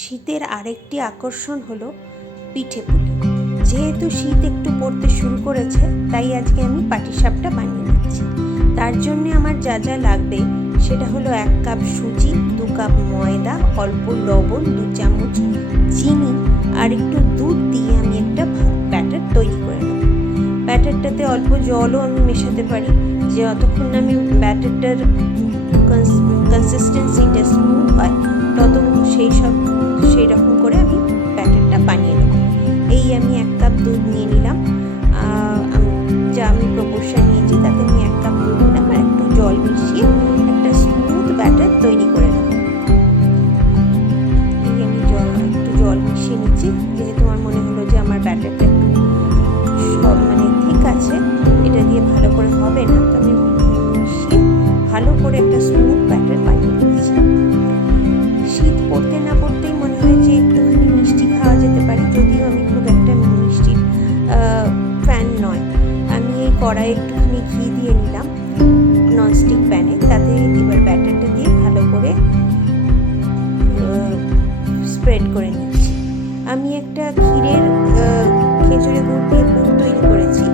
শীতের আরেকটি আকর্ষণ হলো পিঠে পুলি। যেহেতু শীত একটু পড়তে শুরু করেছে, তাই আজকে আমি পাটিসাপটা বানিয়ে নিচ্ছি। তার জন্য আমার যা যা লাগবে সেটা হলো 1 কাপ সুজি, 2 কাপ ময়দা, অল্প লবণ, 2 চামচ চিনি আর একটু দুধ দিয়ে আমি একটা ব্যাটার তৈরি করে নেব। ব্যাটারটাতে অল্প জলও আমি মেশাতে পারি, যে যতক্ষণ না আমি ব্যাটারটার কনসিস্টেন্সিটা স্মুথ হয় ততক্ষণ সেই রকম করে আমি ব্যাটারটা বানিয়ে নেব। এই আমি 1 কাপ দুধ নিয়ে নিলাম, যা আমি প্রপোর্শন নিয়েছি তাতে আমি 1 কাপ দুধ নিলাম আর একটু জল মিশিয়ে একটা স্মুথ ব্যাটার তৈরি করে নেব। এই আমি একটু জল মিশিয়ে নিচ্ছি, যেহেতু আমার মনে হলো যে আমার ব্যাটারটা একটু ঠিক আছে, এটা দিয়ে ভালো করে হবে না, তো আমি মিশিয়ে ভালো করে একটা স্মুথ ব্যাটার বানিয়ে নিচ্ছি। শীত পড়তে না পড়তেই মনে হয় যে একটুখানি মিষ্টি খাওয়া যেতে পারে, যদিও আমি খুব একটা মিষ্টির ফ্যান নয়। আমি এই কড়াই একটুখানি ঘি দিয়ে নিলাম ননস্টিক প্যানে, তাতে এবার ব্যাটারটা দিয়ে ভালো করে স্প্রেড করে নিচ্ছি। আমি একটা ক্ষীরের খেজুরে গুড় দিয়ে পুর তৈরি করেছি,